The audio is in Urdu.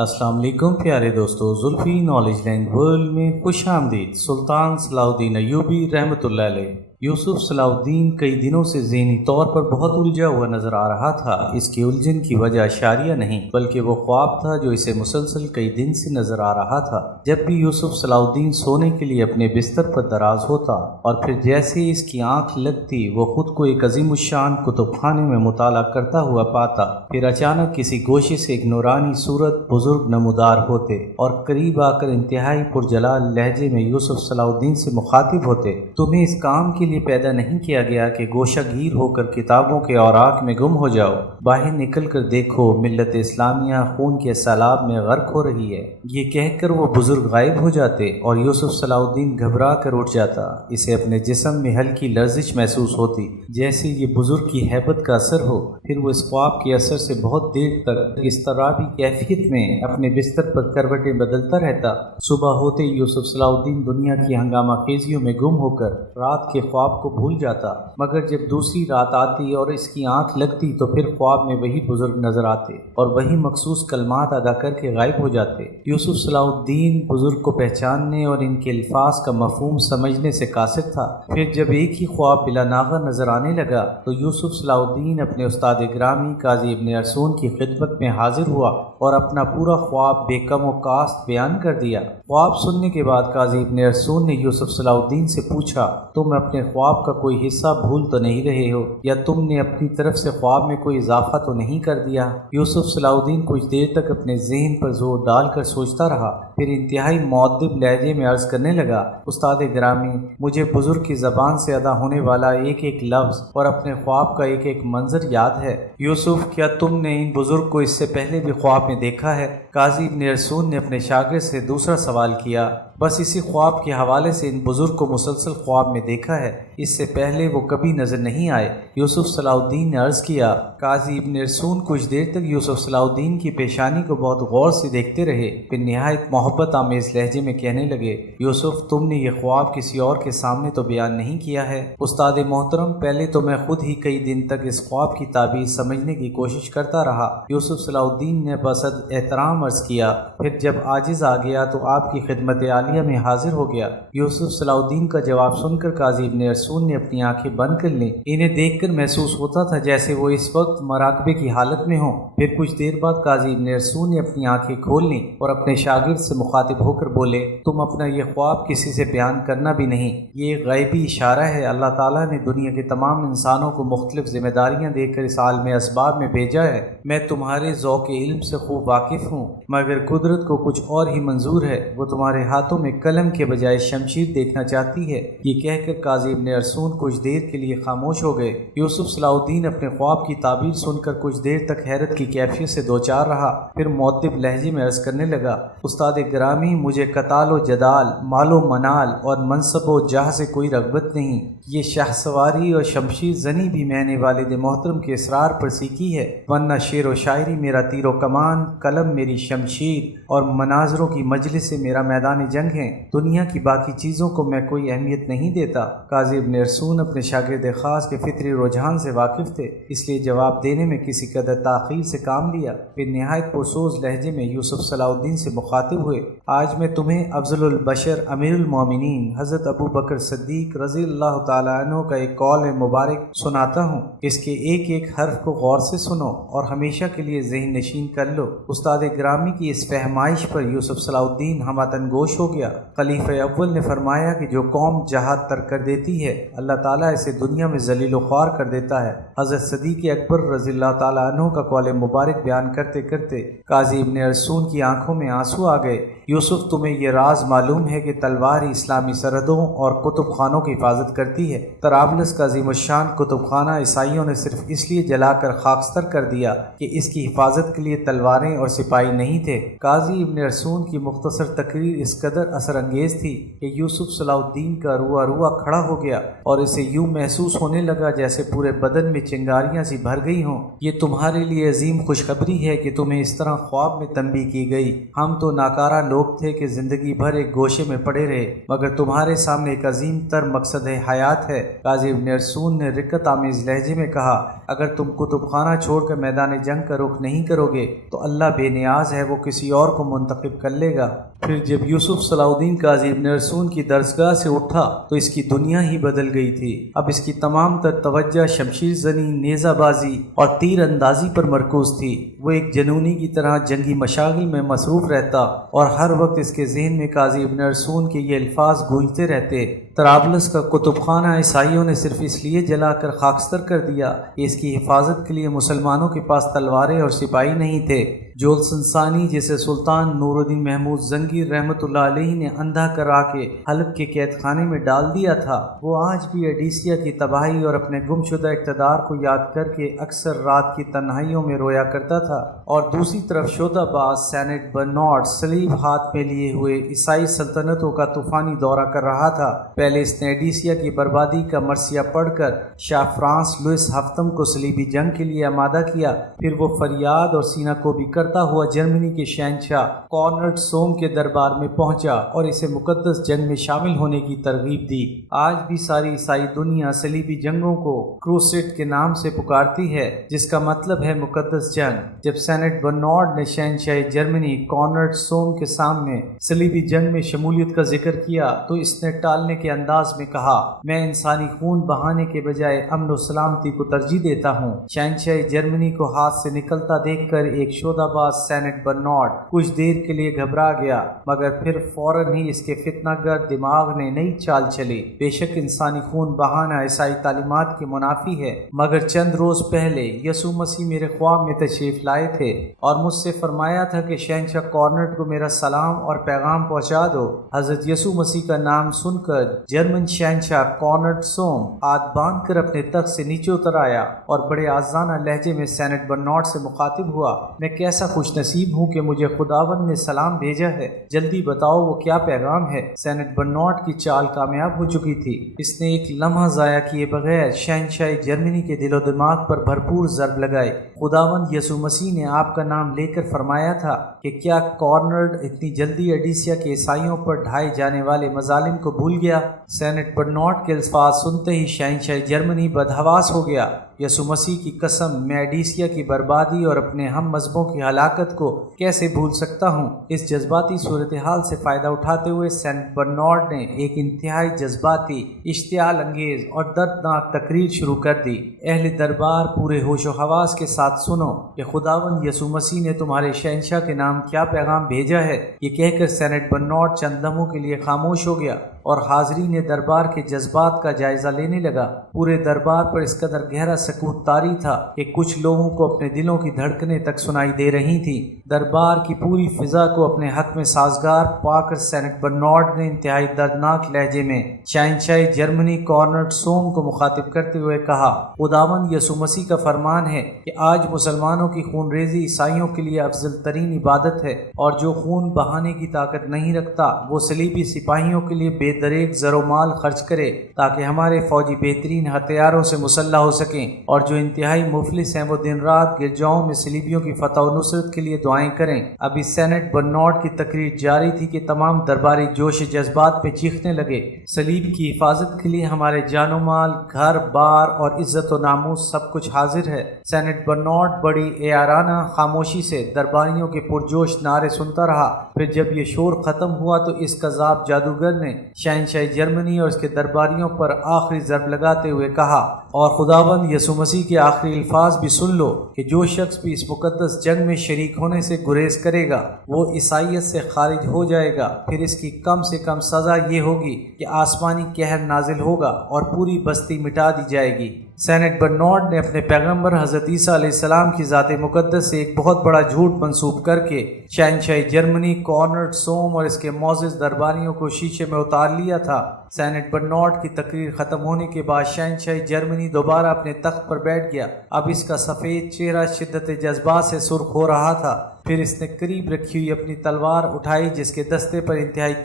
السلام علیکم پیارے دوستو، زلفی نالج لینڈ ورلڈ میں خوش آمدید۔ سلطان صلاح الدین ایوبی رحمۃ اللہ علیہ۔ یوسف صلاح الدین کئی دنوں سے ذہنی طور پر بہت الجھا ہوا نظر آ رہا تھا۔ اس کی الجھن کی وجہ اشاریہ نہیں بلکہ وہ خواب تھا جو اسے مسلسل کئی دن سے نظر آ رہا تھا۔ جب بھی یوسف صلاح الدین سونے کے لیے اپنے بستر پر دراز ہوتا اور پھر جیسے ہی اس کی آنکھ لگتی وہ خود کو ایک عظیم الشان کتب خانے میں مطالعہ کرتا ہوا پاتا، پھر اچانک کسی گوشے سے ایک نورانی صورت بزرگ نمودار ہوتے اور قریب آ کر انتہائی پرجلال لہجے میں یوسف صلاح الدین سے مخاطب ہوتے، تمہیں اس کام کے لیے پیدا نہیں کیا گیا کہ گوشہ گیر ہو کر کتابوں کے اوراق میں گم ہو جاؤ، باہر نکل کر دیکھو ملت اسلامیہ خون کے سیلاب میں غرق ہو رہی ہے۔ یہ کہہ کر وہ بزرگ غائب ہو جاتے اور یوسف صلاح الدین گھبرا کر اٹھ جاتا۔ اسے اپنے جسم میں ہلکی لرزش محسوس ہوتی جیسے یہ بزرگ کی ہیبت کا اثر ہو۔ پھر وہ اس خواب کے اثر سے بہت دیر تک اضطرابی کیفیت میں اپنے بستر پر کروٹیں بدلتا رہتا۔ صبح ہوتے یوسف صلاح الدین دنیا کی ہنگامہ خیزیوں میں گم ہو کر رات کے خواب کو بھول جاتا، مگر جب دوسری رات آتی اور اس کی آنکھ لگتی تو پھر خواب میں وہی بزرگ نظر آتے اور وہی مخصوص کلمات ادا کر کے غائب ہو جاتے۔ یوسف صلاح الدین بزرگ کو پہچاننے اور ان کے الفاظ کا مفہوم سمجھنے سے قاصر تھا۔ پھر جب ایک ہی خواب بلا ناغہ نظر آنے لگا تو یوسف صلاح الدین اپنے استاد گرامی قاضی ابن ارسطو کی خدمت میں حاضر ہوا اور اپنا پورا خواب بے کم و کاست بیان کر دیا۔ خواب سننے کے بعد قاضی ابن ارسطو نے یوسف صلاح الدین سے پوچھا، تم اپنے خواب کا کوئی حصہ بھول تو نہیں رہے ہو، یا تم نے اپنی طرف سے خواب میں کوئی اضافہ تو نہیں کر دیا؟ یوسف صلاح الدین کچھ دیر تک اپنے ذہن پر زور ڈال کر سوچتا رہا، پھر انتہائی مؤدب لہجے میں عرض کرنے لگا، استاد گرامی، مجھے بزرگ کی زبان سے ادا ہونے والا ایک ایک لفظ اور اپنے خواب کا ایک ایک منظر یاد ہے۔ یوسف، کیا تم نے ان بزرگ کو اس سے پہلے بھی خواب میں دیکھا ہے؟ قاضی ابن ارسطو نے اپنے شاگرد سے دوسرا سوال کیا۔ بس اسی خواب کے حوالے سے ان بزرگ کو مسلسل خواب میں دیکھا ہے، اس سے پہلے وہ کبھی نظر نہیں آئے۔ یوسف صلاح الدین نے عرض کیا۔ قاضی ابن ارسطو کچھ دیر تک یوسف صلاح الدین کی پیشانی کو بہت غور سے دیکھتے رہے، پھر نہایت محبت آمیز لہجے میں کہنے لگے، یوسف، تم نے یہ خواب کسی اور کے سامنے تو بیان نہیں کیا ہے؟ استاد محترم، پہلے تو میں خود ہی کئی دن تک اس خواب کی تعبیر سمجھنے کی کوشش کرتا رہا۔ یوسف صلاح الدین نے بصد احترام عرض کیا، پھر جب عاجز آ گیا تو آپ کی خدمت عالیہ میں حاضر ہو گیا۔ یوسف صلاح الدین کا جواب سن کر قاضی ابن ارسطو نے اپنی آنکھیں بند کر لیں۔ انہیں دیکھ کر محسوس ہوتا تھا جیسے وہ اس وقت مراقبے کی حالت میں ہوں۔ پھر کچھ دیر بعد قاضی ابن ارسطو نے اپنی آنکھیں کھول لیں اور اپنے شاگرد سے مخاطب ہو کر بولے، تم اپنا یہ خواب کسی سے بیان کرنا بھی نہیں، یہ ایک غیبی اشارہ ہے۔ اللہ تعالیٰ نے دنیا کے تمام انسانوں کو مختلف ذمہ داریاں دے کر اس عالم اسباب میں بھیجا ہے۔ میں تمہارے ذوق علم سے خوب واقف ہوں، مگر قدرت کو کچھ اور ہی منظور ہے، وہ تمہارے ہاتھوں میں قلم کے بجائے شمشیر دیکھنا چاہتی ہے۔ یہ کہہ کر قاضی ابن ارسطو کچھ دیر کے لیے خاموش ہو گئے۔ یوسف صلاح الدین اپنے خواب کی تعبیر سن کر کچھ دیر تک حیرت کی کیفیت سے دوچار رہا، پھر مؤدب لہجے میں عرض کرنے لگا، استاد گرامی، مجھے قتال و جدال، مال و منال اور منصب و جاہ سے کوئی رغبت نہیں۔ یہ شاہ سواری اور شمشیر زنی بھی میں نے والد محترم کے اصرار پر سیکھی ہے، ورنہ شعر و شاعری میرا تیر و کمان، قلم میری شمشیر اور مناظروں کی مجلس سے میرا میدان جنگ ہے۔ دنیا کی باقی چیزوں کو میں کوئی اہمیت نہیں دیتا۔ قاضی ابن ارسطو اپنے شاگرد خاص کے فطری رجحان سے واقف تھے، اس لیے جواب دینے میں کسی قدر تاخیر سے کام لیا۔ پھر نہایت پرسوز لہجے میں یوسف صلاح الدین سے مخاطب ہوئے، آج میں تمہیں افضل البشر امیر المومنین حضرت ابو بکر صدیق رضی اللہ تعالیٰ عنہ کا ایک قول مبارک سناتا ہوں، اس کے ایک ایک حرف کو غور سے سنو اور ہمیشہ کے لیے ذہن نشین کر لو۔ استاد گرامی کی اس فہمائش پر یوسف صلاح الدین ہمہ گوش ہو گیا۔ خلیفہ اول نے فرمایا کہ جو قوم جہاد ترک کر دیتی ہے اللہ تعالیٰ اسے دنیا میں ذلیل و خوار کر دیتا ہے۔ حضرت صدیق اکبر رضی اللہ تعالیٰ عنہ کا قول مبارک بیان کرتے کرتے قاضی ابن ارسطو کی آنکھوں میں آنسو آ گئے۔ یوسف، تمہیں یہ راز معلوم ہے کہ تلوار اسلامی سرحدوں اور کتب خانوں کی حفاظت کرتی ہے۔ طرابلس کا عظیم الشان کتب خانہ عیسائیوں نے صرف اس لیے جلا کر خاکستر کر دیا کہ اس کی حفاظت کے لیے تلواریں اور سپاہی نہیں تھے۔ قاضی ابن ارسطو کی مختصر تقریر اس قدر اثر انگیز تھی کہ یوسف صلاح الدین کا روا روا کھڑا ہو گیا اور اسے یوں محسوس ہونے لگا جیسے پورے بدن میں چنگاریاں سی بھر گئی ہوں۔ یہ تمہارے لیے عظیم خوشخبری ہے کہ تمہیں اس طرح خواب میں تنبیہ کی گئی۔ ہم تو ناکارہ لوگ لوگ تھے کہ زندگی بھر ایک گوشے میں پڑے رہے، مگر تمہارے سامنے ایک عظیم تر مقصد حیات ہے۔ قاضی ابن ارسطون نے رقت آمیز لہجے میں کہا، اگر تم کتب خانہ چھوڑ کر میدان جنگ کا رخ نہیں کرو گے تو اللہ بے نیاز ہے، وہ کسی اور کو منتخب کر لے گا۔ پھر جب یوسف صلاح الدین قاضی ابن ارسطون کی درسگاہ سے اٹھا تو اس کی دنیا ہی بدل گئی تھی۔ اب اس کی تمام تر توجہ شمشیر زنی، نیزہ بازی اور تیر اندازی پر مرکوز تھی۔ وہ ایک جنونی کی طرح جنگی مشاغل میں مصروف رہتا اور ہر وقت اس کے ذہن میں قاضی ابن ارسطون کے یہ الفاظ گونجتے رہتے، طرابلس کا کتب خانہ عیسائیوں نے صرف اس لیے جلا کر خاکستر کر دیا کہ اس کی حفاظت کے لیے مسلمانوں کے پاس تلواریں اور سپاہی نہیں تھے۔ جولسن ثانی جسے سلطان نور الدین محمود زنگی رحمۃ اللہ علیہ نے اندھا کرا کے حلب کے قید خانے میں ڈال دیا تھا، وہ آج بھی ایڈیسیا کی تباہی اور اپنے گم شدہ اقتدار کو یاد کر کے اکثر رات کی تنہائیوں میں رویا کرتا تھا۔ اور دوسری طرف شودا باز سینٹ برنارڈ صلیب ہاتھ میں لیے ہوئے عیسائی سلطنتوں کا طوفانی دورہ کر رہا تھا۔ پہلے اس نے ایڈیسیا کی بربادی کا مرثیہ پڑھ کر شاہ فرانس لوئس ہفتم کو صلیبی جنگ کے لیے آمادہ کیا، پھر وہ فریاد اور سینہ کوبی کرتا ہوا جرمنی کے شہنشاہ کونرڈ سوم کے دربار میں پہنچا اور اسے مقدس جنگ میں شامل ہونے کی ترغیب دی۔ آج بھی ساری عیسائی دنیا صلیبی جنگوں کو کروسیڈ کے نام سے پکارتی ہے، جس کا مطلب ہے مقدس جنگ۔ جب سینٹ برنارڈ نے شہنشاہ جرمنی کونرڈ سوم کے سامنے صلیبی جنگ میں شمولیت کا ذکر کیا تو اس نے ٹالنے کے انداز میں کہا، میں انسانی خون بہانے کے بجائے امن و سلامتی کو ترجیح دیتا ہوں۔ شہنشاہ جرمنی کو ہاتھ سے نکلتا دیکھ کر ایک شودا باز سینٹ برنارڈ کچھ دیر کے لیے گھبرا گیا، مگر پھر فوراً ہی اس کے فتنہ گر دماغ نے نئی چال چلی۔ بے شک انسانی خون بہانا عیسائی تعلیمات کے منافی ہے، مگر چند روز پہلے یسوع مسیح میرے خواب میں تشریف لائے تھے اور مجھ سے فرمایا تھا کہ شہنشاہ کونرڈ کو میرا سلام اور پیغام پہنچا دو۔ حضرت یسوع مسیح کا نام سن کر جرمن شہنشاہ کونرڈ سوم ہاتھ باندھ کر اپنے تخت سے نیچے اتر آیا اور بڑے آزادانہ لہجے میں سینٹ برنارڈ سے مخاطب ہوا، میں کیسا خوش نصیب ہوں کہ مجھے خداوند نے سلام بھیجا ہے، جلدی بتاؤ وہ کیا پیغام ہے۔ سینٹ برنارڈ کی چال کامیاب ہو چکی تھی، اس نے ایک لمحہ ضائع کیے بغیر شہنشاہ جرمنی کے دل و دماغ پر بھرپور ضرب لگائے۔ خداوند یسوع مسیح نے آپ کا نام لے کر فرمایا تھا کہ کیا کونرڈ اتنی جلدی ایڈیسیا کے عیسائیوں پر ڈھائے جانے والے مظالم کو بھول گیا؟ سینٹ برنارڈ کے الفاظ سنتے ہی شہنشاہ جرمنی بدحواس ہو گیا۔ یسوع مسیح کی قسم، میں ایڈیسیا کی بربادی اور اپنے ہم مذہبوں کی ہلاکت کو کیسے بھول سکتا ہوں؟ اس جذباتی صورتحال سے فائدہ اٹھاتے ہوئے سینٹ برنارڈ نے ایک انتہائی جذباتی، اشتعال انگیز اور دردناک تقریر شروع کر دی۔ اہل دربار پورے ہوش و حواس کے ساتھ سنو کہ خداوند یسوع مسیح نے تمہارے شہنشاہ کے نام کیا پیغام بھیجا ہے۔ یہ کہہ کر سینٹ برنارڈ چند لمحوں کے لیے خاموش ہو گیا اور حاضرین دربار کے جذبات کا جائزہ لینے لگا۔ پورے دربار پر اس قدر گہرا سکوت طاری تھا کہ کچھ لوگوں کو اپنے دلوں کی دھڑکنیں تک سنائی دے رہی تھیں۔ دربار کی پوری فضا کو اپنے حق میں سازگار پا کر سینٹ برنارڈ نے انتہائی دردناک لہجے میں شہنشاہ جرمنی کونرڈ سوم کو مخاطب کرتے ہوئے کہا، خداوند یسوع مسیح کا فرمان ہے کہ آج مسلمانوں کی خون ریزی عیسائیوں کے لیے افضل ترین عبادت ہے، اور جو خون بہانے کی طاقت نہیں رکھتا وہ صلیبی سپاہیوں کے لیے بے دریغ زر و مال خرچ کرے تاکہ ہمارے فوجی بہترین ہتھیاروں سے مسلح ہو سکیں، اور جو انتہائی مفلس ہیں وہ دن رات گرجاؤں میں صلیبیوں کی فتح و نصرت کے لیے دعائیں کریں۔ ابھی سینٹ برنارڈ کی تقریر جاری تھی کہ تمام درباری جوش جذبات پہ چیخنے لگے، صلیب کی حفاظت کے لیے ہمارے جان و مال، گھر بار اور عزت و ناموس سب کچھ حاضر ہے۔ سینٹ برنارڈ بڑی اعارانہ خاموشی سے درباریوں کے پرجوش نعرے سنتا رہا۔ پھر جب یہ شور ختم ہوا تو اس کذاب جادوگر نے شہنشاہ جرمنی اور اس کے درباریوں پر آخری ضرب لگاتے ہوئے کہا، اور خداوند یسوع مسیح کے آخری الفاظ بھی سن لو کہ جو شخص بھی اس مقدس جنگ میں شریک ہونے سے گریز کرے گا وہ عیسائیت سے خارج ہو جائے گا، پھر اس کی کم سے کم سزا یہ ہوگی کہ آسمانی قہر نازل ہوگا اور پوری بستی مٹا دی جائے گی۔ سینٹ برنارڈ نے اپنے پیغمبر حضرت عیسیٰ علیہ السلام کی ذات مقدس سے ایک بہت بڑا جھوٹ منسوب کر کے شہنشاہ جرمنی کونرڈ سوم اور اس کے معزز درباریوں کو شیشے میں اتار لیا تھا۔ سینٹ برنارڈ کی تقریر ختم ہونے کے بعد شہنشاہ جرمنی دوبارہ اپنے تخت پر بیٹھ گیا۔ اب اس کا سفید چہرہ شدت جذبات سے سرخ ہو رہا تھا۔ پھر اس نے قریب رکھی ہوئی اپنی تلوار اٹھائی جس کے دستے پر انتہائی